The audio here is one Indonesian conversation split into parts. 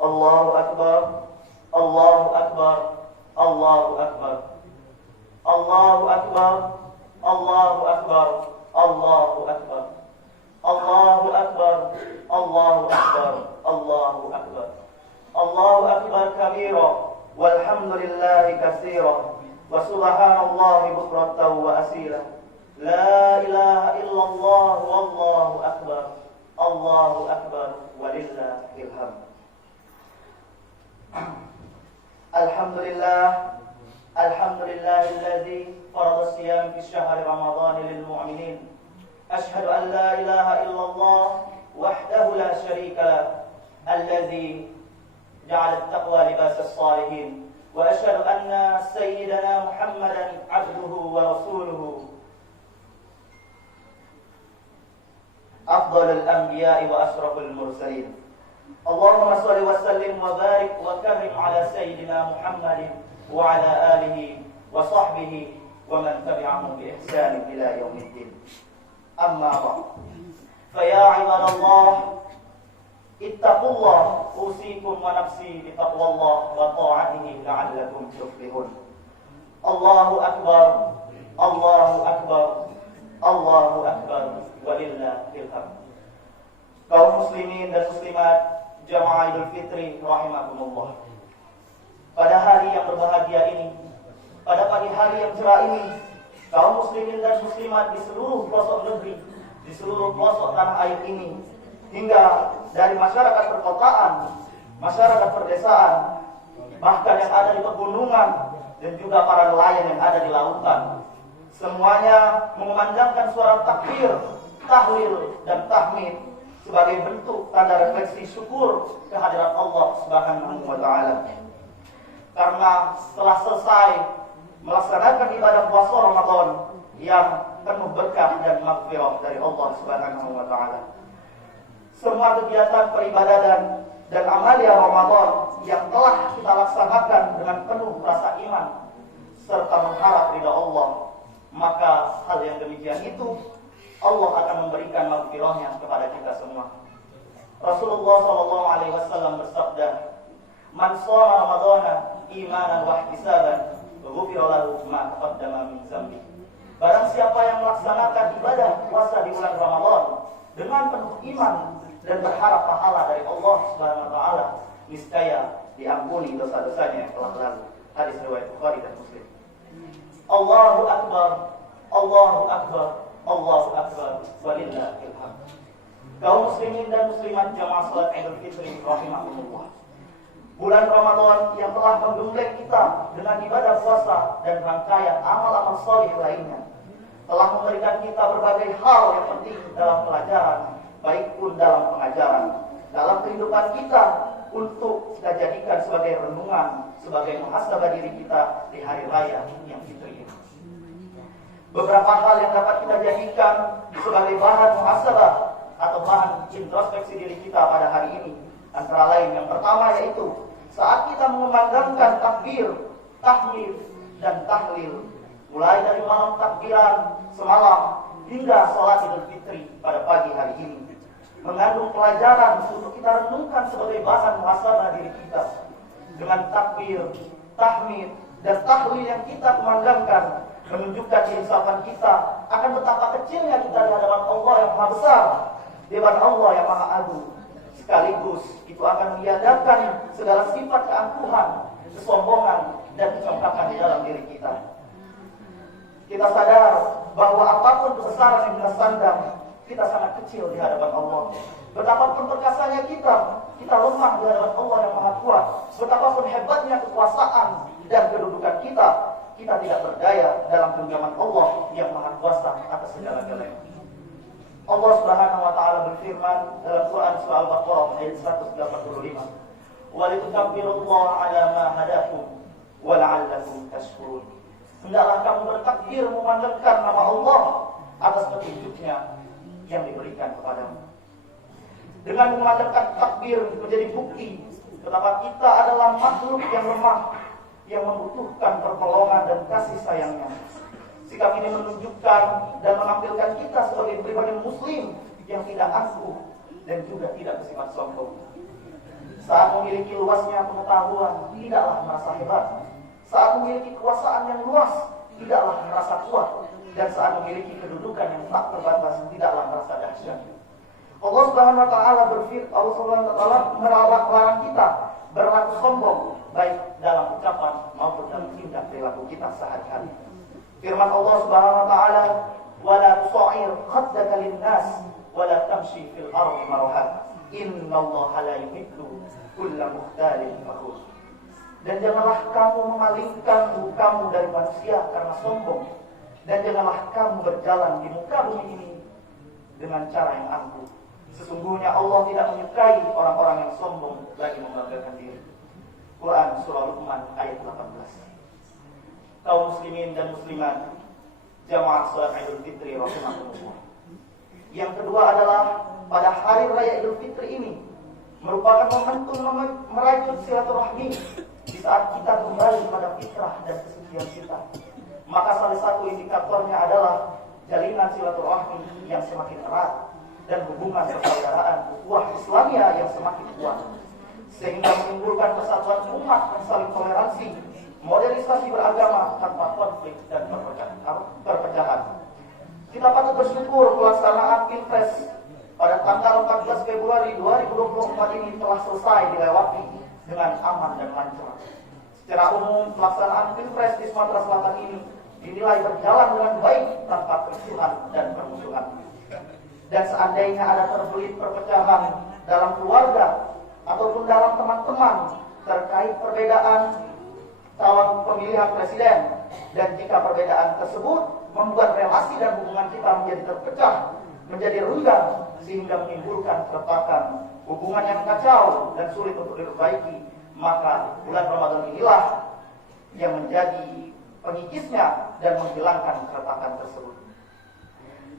Allahu Akbar, Allahu Akbar, Allahu Akbar, Allahu Akbar, Allahu Akbar, Allahu Akbar, Allahu Akbar, Allahu Akbar, Allahu Akbar, Allahu Akbar kabira, walhamdulillahi katsira, wa subhanallahi bukratan wa asila. La ilaha illallah wallahu akbar, Allahu akbar, walillahil hamd. Alhamdulillah, alhamdulillahilladzi farada siyam fi syahri Ramadan lil mu'minin. Ashhadu an la ilaha illallah wahdahu la syarika lah, alladzi ja'ala at-taqwa libasas salihin. Wa ashhadu anna sayyidana Muhammadan 'abduhu wa rasuluhu, afdalul anbiya'i wa asraful mursalin. Allahumma shalli wa sallim wa barik wa karrim ala sayyidina Muhammadin wa ala alihi wa sahbihi wa man tabi'ahum bi ihsan ila yaumiddin. Amma ba'd. Fa ya ibadallah, ittaqullah, usikum wa nafsi bi taqwallah wa ta'atihi la'allakum tuflihun. Allahu akbar, Allahu akbar, Allahu akbar, walillahil hamd. Kaum muslimin dan muslimat Jamaah Idul Fitri rahimakumullah. Pada hari yang berbahagia ini, pada pagi hari yang cerah ini, kaum muslimin dan muslimat di seluruh pelosok negeri, di seluruh pelosok tanah air ini, hingga dari masyarakat perkotaan, masyarakat perdesaan, bahkan yang ada di pegunungan, dan juga para nelayan yang ada di lautan, semuanya mengumandangkan suara takbir, tahlil, dan tahmid sebagai bentuk tanda refleksi syukur kehadirat Allah Subhanahu wa taala. Karena setelah selesai melaksanakan ibadah puasa Ramadan yang penuh berkah dan maghfirah dari Allah Subhanahu wa taala, semua kegiatan peribadatan dan amalia Ramadan yang telah kita laksanakan dengan penuh rasa iman serta mengharap ridha Allah, maka hal yang demikian itu Allah akan memberikan maghfirahnya kepada kita semua. Rasulullah SAW bersabda, "Man shoma Ramadhana imanan wa ihtisaban, ghufira lahu ma taqaddama min dzambi." Barang siapa yang melaksanakan ibadah puasa di bulan Ramadan dengan penuh iman dan berharap pahala dari Allah Subhanahu wa taala, niscaya diampuni dosa-dosanya yang telah lalu. Hadis riwayat Bukhari dan Muslim. Allahu akbar, Allahu akbar, Allahu akbar, walillahil hamd. Kaum muslimin dan muslimat jamaah salat Idul Fitri rahimakumullah. Bulan Ramadan yang telah menggembleng kita dengan ibadah puasa dan rangkaian amal-amal saleh lainnya telah memberikan kita berbagai hal yang penting dalam pelajaran, baik pun dalam pengajaran, dalam kehidupan kita untuk kita jadikan sebagai renungan, sebagai muhasabah diri kita di hari raya yang fitri ini. Beberapa hal yang dapat kita jadikan sebagai bahan muhasabah atau bahan introspeksi diri kita pada hari ini, antara lain yang pertama yaitu saat kita mengumandangkan takbir, tahmid, dan tahlil, mulai dari malam takbiran semalam hingga sholat Idul Fitri pada pagi hari ini, mengandung pelajaran untuk kita renungkan sebagai bahan muhasabah diri kita. Dengan takbir, tahmid, dan tahlil yang kita kumandangkan menunjukkan keinsapan kita akan betapa kecilnya kita di hadapan Allah yang Maha Besar, di hadapan Allah yang Maha Agung. Sekaligus itu akan meniadakan segala sifat keangkuhan, kesombongan, dan kecongkakan di dalam diri kita. Kita sadar bahwa apapun kebesaran yang kita sandang, kita sangat kecil di hadapan Allah. Betapapun perkasanya kita lemah di hadapan Allah yang Maha Kuat. Betapapun hebatnya kekuasaan dan kedudukan kita tidak berdaya dalam genggaman Allah yang Maha Kuasa atas segala-galanya. Allah Subhanahu wa taala berfirman dalam Quran surah Al-Baqarah ayat 185, "Wa litukabbirullaha 'ala ma hadakum wa la'allakum tashkurun." Hendaklah kamu bertakbir memandangkan nama Allah atas petunjuknya yang diberikan kepadamu. Dengan memandangkan takbir menjadi bukti betapa kita adalah makhluk yang lemah, yang membutuhkan pertolongan dan kasih sayangnya. Sikap ini menunjukkan dan menampilkan kita sebagai pribadi muslim yang tidak angkuh dan juga tidak bersifat sombong. Saat memiliki luasnya pengetahuan, tidaklah merasa hebat. Saat memiliki kekuasaan yang luas, tidaklah merasa kuat. Dan saat memiliki kedudukan yang tak terbatas, tidaklah merasa dahsyat. Allah Subhanahu wa taala Allah Subhanahu wa taala melarang kita berlaku sombong, baik dalam ucapan maupun dalam tindak perilaku kita sehari-hari. Firman Allah Subhanahu wa taala, "Wala tusa'ir khaddaka lin-nas wa la tamshi fil ardi marahan. Innallaha la yuhibbu kulla mukhtalin fakhur." Dan janganlah kamu memalingkan mukamu dari manusia karena sombong, dan janganlah kamu berjalan di muka bumi ini dengan cara yang angkuh. Sesungguhnya Allah tidak menyukai orang-orang yang sombong lagi membanggakan diri. Quran Surah Luqman ayat 18. Kaum muslimin dan muslimat, jamaah salat Idul Fitri rahimakumullah. Yang kedua adalah pada hari raya Idul Fitri ini merupakan momentum merajut silaturahmi di saat kita kembali pada fitrah dan kesucian kita. Maka salah satu indikatornya adalah jalinan silaturahmi yang semakin erat dan hubungan persaudaraan ukhuwah Islamiyah yang semakin kuat, sehingga menimbulkan persatuan umat yang saling toleransi, modernisasi beragama tanpa konflik dan perpecahan. Kita patut bersyukur pelaksanaan Pilpres pada tanggal 14 Februari 2024 ini telah selesai dilewati dengan aman dan lancar. Secara umum, pelaksanaan Pilpres di Sumatera Selatan ini dinilai berjalan dengan baik tanpa kerusuhan dan permusuhan. Dan seandainya ada terbelit perpecahan dalam keluarga ataupun dalam teman-teman terkait perbedaan calon pemilihan presiden, dan jika perbedaan tersebut membuat relasi dan hubungan kita menjadi terpecah, menjadi renggang, sehingga menimbulkan keretakan, hubungan yang kacau dan sulit untuk diperbaiki, maka bulan Ramadan inilah yang menjadi pengikisnya dan menghilangkan keretakan tersebut.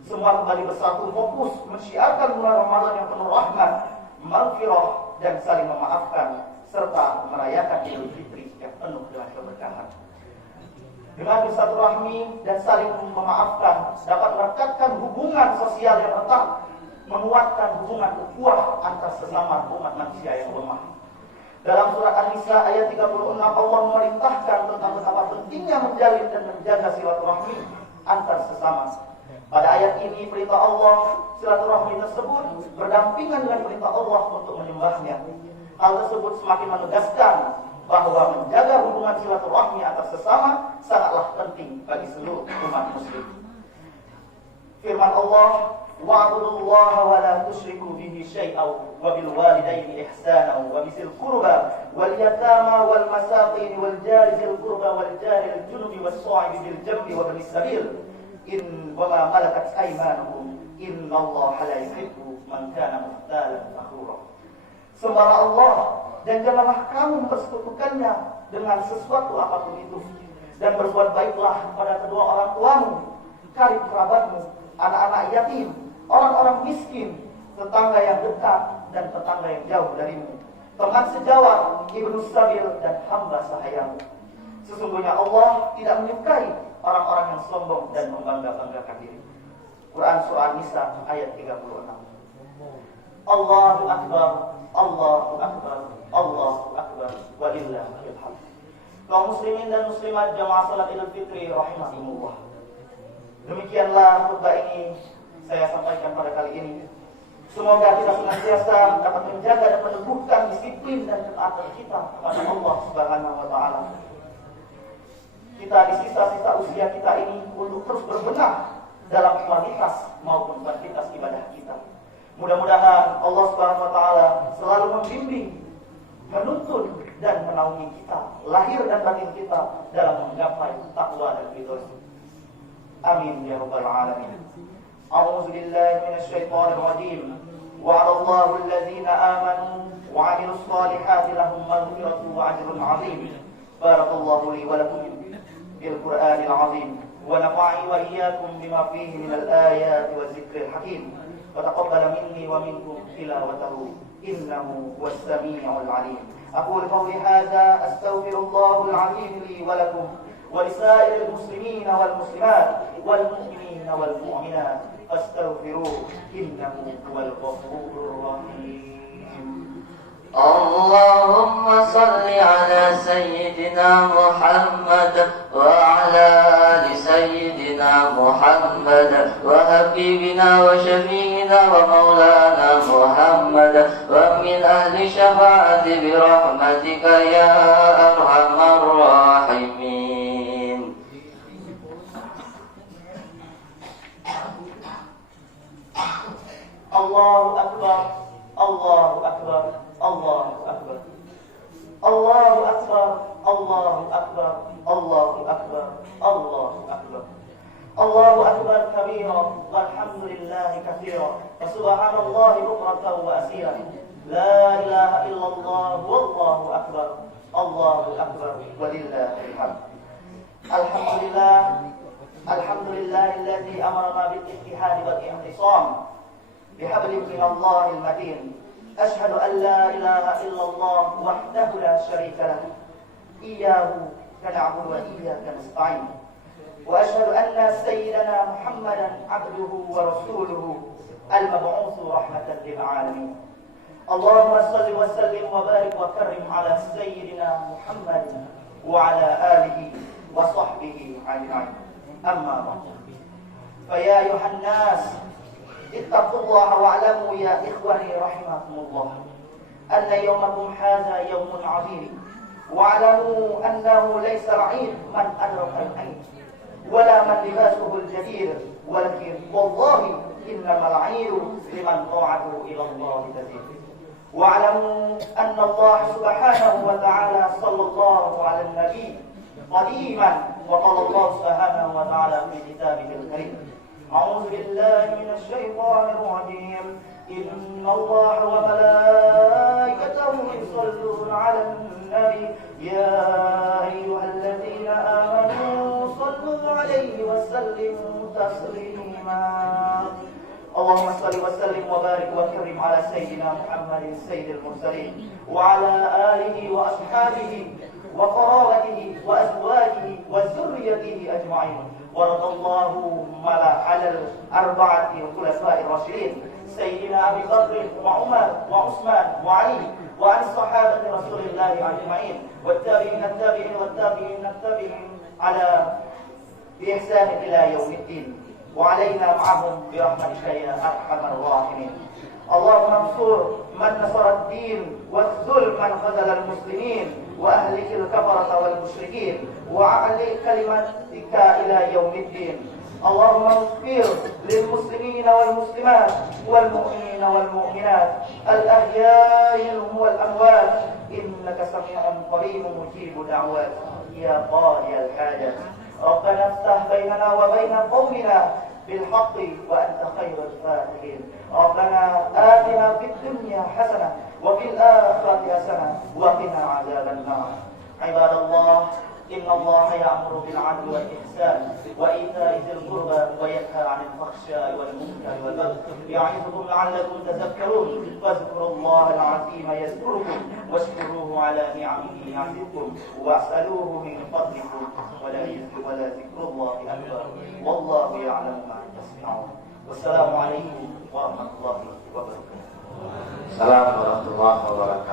Semua kembali bersatu fokus mensyiarkan bulan Ramadan yang penuh rahmat, maghfirah, dan saling memaafkan, serta merayakan Idul Fitri yang penuh dengan keberkahan. Dengan bersilaturahmi dan saling memaafkan dapat merekatkan hubungan sosial yang erat, menguatkan hubungan ukhuwah antar sesama umat manusia yang lemah. Dalam surat An-Nisa ayat 36 Allah memerintahkan tentang betapa pentingnya menjalin dan menjaga silaturahmi antar sesama. Pada ayat ini perintah Allah silaturahmi tersebut berdampingan dengan perintah Allah untuk menyembahnya. Hal tersebut semakin menegaskan bahwa menjaga hubungan silaturahmi antar sesama sangatlah penting bagi seluruh umat muslim. Firman Allah, wa'budullaha wa la tusyriku bihi syai'an wa bil walidayni ihsanan wa bisil qurba wal yatama wal masakin wal jari zil qurba wal jari al junubi was sa'ibi bil jambi wa bnis sabil in wa ma malakat aymanukum innallaha la yuhibbu man kana mukhtalan fakhura. Sembahlah Allah dan janganlah kamu mempersekutukannya dengan sesuatu apapun itu, dan berbuat baiklah kepada kedua orang tuamu, karib kerabatmu, anak-anak yatim, orang-orang miskin, tetangga yang dekat dan tetangga yang jauh darimu, teman sejawat, ibnu sabil, dan hamba sahayamu. Sesungguhnya Allah tidak menyukai orang-orang yang sombong dan membangga-banggakan diri. Quran Surah An-Nisa ayat 36. Allahu Akbar, Allahu Akbar, Allahu Akbar, walillahil hamd. Kaum muslimin dan muslimat jamaah salat Idul Fitri rahimakumullah. Demikianlah khutbah ini saya sampaikan pada kali ini. Semoga kita senantiasa dapat menjaga dan meneguhkan disiplin dan ketaatan kita kepada Allah Subhanahu wa taala. Kita di sisa-sisa usia kita ini untuk terus berbenah dalam kualitas maupun kuantitas ibadah kita. Mudah-mudahan Allah Subhanahu wa taala selalu membimbing, menuntun dan menaungi kita, lahir dan batin kita dalam menggapai takwa dan ridho. Amin ya rabbal alamin. A'udzu billahi minasy syaithanir rajim. Wa'adallahu alladhina amanu wa 'amilus solihati lahum maghfiratun wa ajrun 'azim. Barakallahu li wa lakum bil Qur'anil 'azim wa nafa'ani wa iyyakum bima fihi minal ayati waz zikril hakim. Wa taqabbal minni wa minkum tilawatahu innahu huwas samii'ul 'alim. Aqulu qawli hadza astaghfirullahal 'azim li wa lakum ولسائر المسلمين والمسلمات والمؤمنين والمؤمنات فاستغفروه إنه هو الغفور الرحيم. اللهم صل على سيدنا محمد وعلى آل سيدنا محمد وحبيبنا وشفيعنا ومولانا محمد ومن أهل شفاعة برحمتك يا أرحم الراحمين. الله أكبر الله أكبر الله أكبر الله أكبر الله أكبر الله أكبر الله أكبر الله أكبر كبيرا والحمد لله كثيرا وسبحان الله بكرة وأسيرا لا إله إلا الله والله أكبر الله أكبر ولله الحمد. الحمد لله الذي أمرنا بالاتحاد والاعتصام بحبل من الله المتين. أشهد أن لا إله إلا الله وحده لا شريك له إياه نعبد وإياك نستعين. وأشهد أن سيدنا محمدا عبده ورسوله المبعوث رحمة للعالمين. اللهم صل وسلم وبارك وكرم على سيدنا محمد وعلى آله وصحبه أجمعين. أما بعد، فيا أيها الناس اتقوا الله واعلموا يا إخواني رحمكم الله أن يومكم هذا يوم عظيم، واعلموا أنه ليس العيد من أدرك العيد ولا من لباسه الجديد، ولكن والله إنما العيد لمن طاعته إلى الله تزيد. واعلموا أن الله سبحانه وتعالى صلى الله على النبي قديما، وقال الله سبحانه وتعالى في كتابه الكريم: أعوذ بالله من الشيطان الرجيم، إن الله وملائكته يصلون على النبي يا أيها الذين آمنوا صلوا عليه وسلموا تسليما. اللهم صل وسلم وبارك وكرم على سيدنا محمد سيد المرسلين وعلى آله وأصحابه وقرابته وأزواجه وذريته أجمعين. ورضى الله على الأربعة الخلفاء الراشدين سيدنا أبي بكر وعمر وعثمان وعلي وعن صحابة رسول الله أجمعين والتابعين التابعين والتابعين التابعين على بإحسان إلى يوم الدين، وعلينا معهم برحمتك يا أرحم الراحمين. اللهم انصر من نصر الدين واخذل من خذل المسلمين وأهلك الكفرة والمشركين وأعلي كلمتك إلى يوم الدين. اللهم اغفر للمسلمين والمسلمات والمؤمنين والمؤمنات الأحياء منهم والأموات إنك سميع قريب مجيب دعوات يا قاضي الحاجات. ربنا افتح بيننا وبين قومنا بالحق وأنت خير الفاتحين. ربنا آتنا في الدنيا حسنة وفي الآخرة حسنة وقنا عذاب النار. عباد الله، إن الله يأمر بالعدل والإحسان وإيتاء ذي القربى وينهى عن الفحشاء والمنكر والبغي يعظكم لعلكم تذكرون. فاذكروا الله العظيم يذكركم واشكروه على نعمه يعزكم واسألوه من فضلكم ولا ذكر الله أكبر والله يعلم ما تصنعون. والسلام عليكم ورحمة الله وبركاته. Assalamualaikum warahmatullahi wabarakatuh.